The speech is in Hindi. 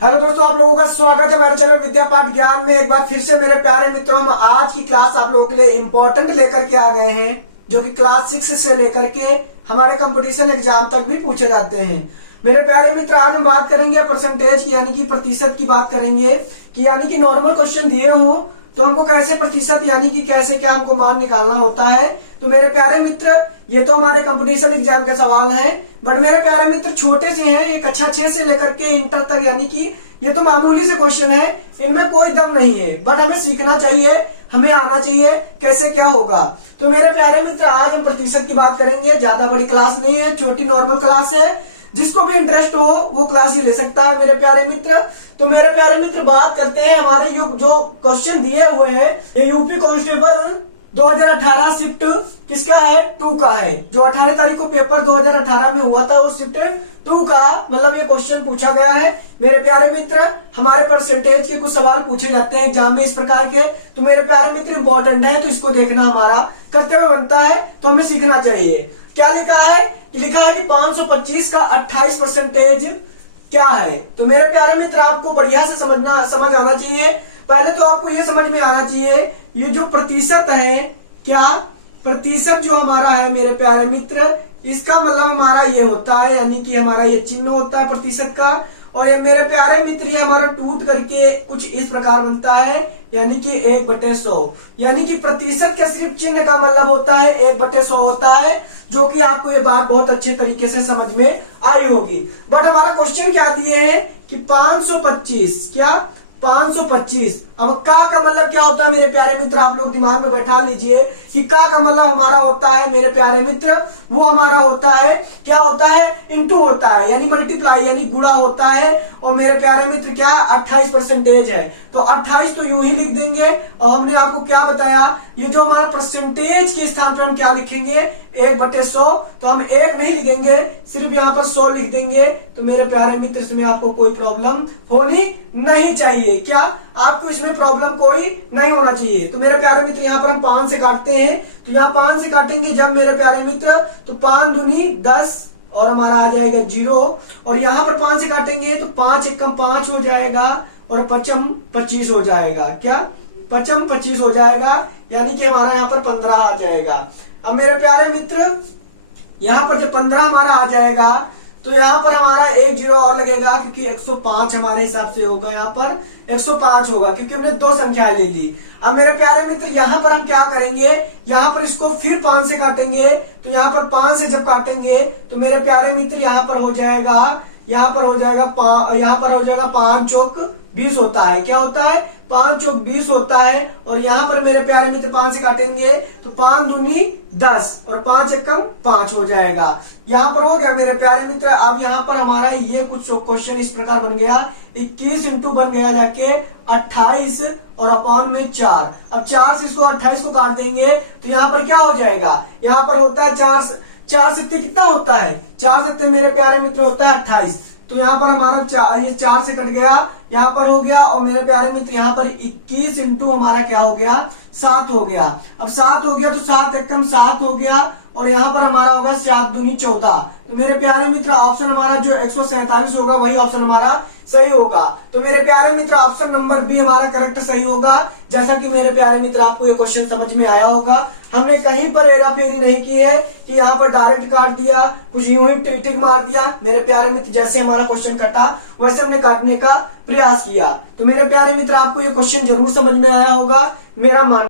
हेलो दोस्तों, आप लोगों का स्वागत है हमारे चैनल विद्या पाठ ज्ञान में। एक बार फिर से मेरे प्यारे मित्रों, हम आज की क्लास आप लोगों के लिए इम्पोर्टेंट लेकर के आ गए हैं, जो कि क्लास 6 से लेकर के हमारे कंपटीशन एग्जाम तक भी पूछे जाते हैं। मेरे प्यारे मित्र, आज हम बात करेंगे परसेंटेज की, यानी कि प्रतिशत की बात करेंगे कि यानी कि नॉर्मल क्वेश्चन दिए हो तो हमको कैसे प्रतिशत यानी कि कैसे क्या हमको मान निकालना होता है। तो मेरे प्यारे मित्र, ये तो हमारे कंपटीशन एग्जाम के सवाल हैं, बट मेरे प्यारे मित्र छोटे से हैं, एक कक्षा 6 से लेकर के इंटर तक, यानी कि ये तो मामूली से क्वेश्चन है, इनमें कोई दम नहीं है, बट हमें सीखना चाहिए, हमें आना चाहिए कैसे क्या होगा। तो मेरे प्यारे मित्र, आज हम प्रतिशत की बात करेंगे। ज्यादा बड़ी क्लास नहीं है, छोटी नॉर्मल क्लास है, जिसको भी इंटरेस्ट हो वो क्लास ही ले सकता है मेरे प्यारे मित्र। तो मेरे प्यारे मित्र, बात करते हैं हमारे जो क्वेश्चन दिए हुए हैं। ये यूपी कांस्टेबल 2018 शिफ्ट किसका है? 2 का है। जो 18 तारीख को पेपर 2018 में हुआ था, वो शिफ्ट 2 का मतलब ये क्वेश्चन पूछा गया है। मेरे प्यारे मित्र, हमारे परसेंटेज के कुछ सवाल पूछे जाते हैं एग्जाम में इस प्रकार के। तो मेरे प्यारे मित्र, इंपॉर्टेंट है, तो इसको देखना हमारा कर्तव्य बनता है, तो हमें सीखना चाहिए। क्या लिखा है? लिखा है कि 525 का 28% क्या है। तो मेरे प्यारे मित्र, आपको बढ़िया से समझ आना चाहिए। पहले तो आपको ये समझ में आना चाहिए, ये जो प्रतिशत है, क्या प्रतिशत जो हमारा है मेरे प्यारे मित्र, इसका मतलब हमारा ये होता है, यानी कि हमारा ये चिन्ह होता है प्रतिशत का। और ये मेरे प्यारे मित्र, ये हमारा टूट करके कुछ इस प्रकार बनता है, यानी कि 1/100। यानी कि प्रतिशत के सिर्फ चिन्ह का मतलब होता है 1/100 होता है, जो कि आपको ये बात बहुत अच्छे तरीके से समझ में आई होगी। बट हमारा क्वेश्चन क्या दिए हैं कि 525, क्या 525। अब का मतलब क्या होता है मेरे प्यारे मित्र, आप लोग दिमाग में बैठा लीजिए कि का मतलब हमारा होता है मेरे प्यारे मित्र, वो हमारा होता है, क्या होता है? इनटू होता है, यानी मल्टीप्लाई, यानी गुणा होता है। और मेरे प्यारे मित्र, क्या 28% है, तो 28 तो यूं ही लिख देंगे। और हमने आपको क्या बताया, ये जो हमारा परसेंटेज के स्थान पर हम क्या लिखेंगे? 1/100। तो हम 1 नहीं लिखेंगे, सिर्फ यहाँ पर 100 लिख देंगे। तो मेरे प्यारे मित्र, इसमें आपको कोई प्रॉब्लम होनी नहीं चाहिए। क्या आपको इसमें प्रॉब्लम कोई नहीं होना चाहिए। तो मेरे प्यारे मित्र, यहाँ पर हम 5 से काटते हैं, तो यहाँ 5 से काटेंगे जब मेरे प्यारे मित्र, तो 5 दूनी 10 और हमारा आ जाएगा 0। और यहाँ पर 5 से काटेंगे तो 5 एकम 5 हो जाएगा और 5m 25 हो जाएगा। क्या 5m 25 हो जाएगा, यानी कि हमारा यहाँ पर 15 आ जाएगा। अब मेरे प्यारे मित्र, यहाँ पर जब 15 हमारा आ जाएगा, तो यहाँ पर हमारा 1 0 और लगेगा, क्योंकि 105 हमारे हिसाब से होगा, यहाँ पर 105 होगा, क्योंकि हमने 2 संख्याएं ले ली। अब मेरे प्यारे मित्र, यहाँ पर हम क्या करेंगे, यहाँ पर इसको फिर 5 से काटेंगे। तो यहाँ पर 5 से जब काटेंगे तो मेरे प्यारे मित्र, यहाँ पर हो जाएगा, यहाँ पर हो जाएगा 5 चौक 20 होता है। क्या होता है? 5 चौक 20 होता है। और यहाँ पर मेरे प्यारे मित्र 5 से काटेंगे तो 5 दूनी 10 और 5 एकम 5 हो जाएगा। यहाँ पर हो गया मेरे प्यारे मित्र। अब यहाँ पर हमारा ये कुछ क्वेश्चन इस प्रकार बन गया, 21 इंटू बन गया जाके 28 और अपॉन में 4। अब 4 से इसको 28 को काट देंगे तो यहाँ पर क्या हो जाएगा, यहाँ पर होता है 4 से कितना होता है? 4 से मेरे प्यारे मित्र होता है 28। तो यहाँ पर हमारा ये 4 से कट गया, यहाँ पर हो गया। और मेरे प्यारे मित्र, यहाँ पर 21 इंटू हमारा क्या हो गया? 7 हो गया। अब 7 हो गया तो 7 एकम 7 हो गया। और यहाँ पर हमारा होगा 7 दूनी 14। तो मेरे प्यारे मित्र, ऑप्शन हमारा जो 147 होगा, वही ऑप्शन हमारा सही होगा। तो मेरे प्यारे मित्र, ऑप्शन नंबर बी हमारा करेक्ट सही होगा। जैसा कि मेरे प्यारे मित्र, आपको ये क्वेश्चन समझ में आया होगा। हमने कहीं पर हेरा फेरी नहीं की है कि यहाँ पर डायरेक्ट काट दिया, कुछ यूं ही टिक मार दिया। मेरे प्यारे मित्र, जैसे हमारा क्वेश्चन कटा वैसे हमने काटने का प्रयास किया। तो मेरे प्यारे मित्र, आपको ये क्वेश्चन जरूर समझ में आया होगा, मेरा मान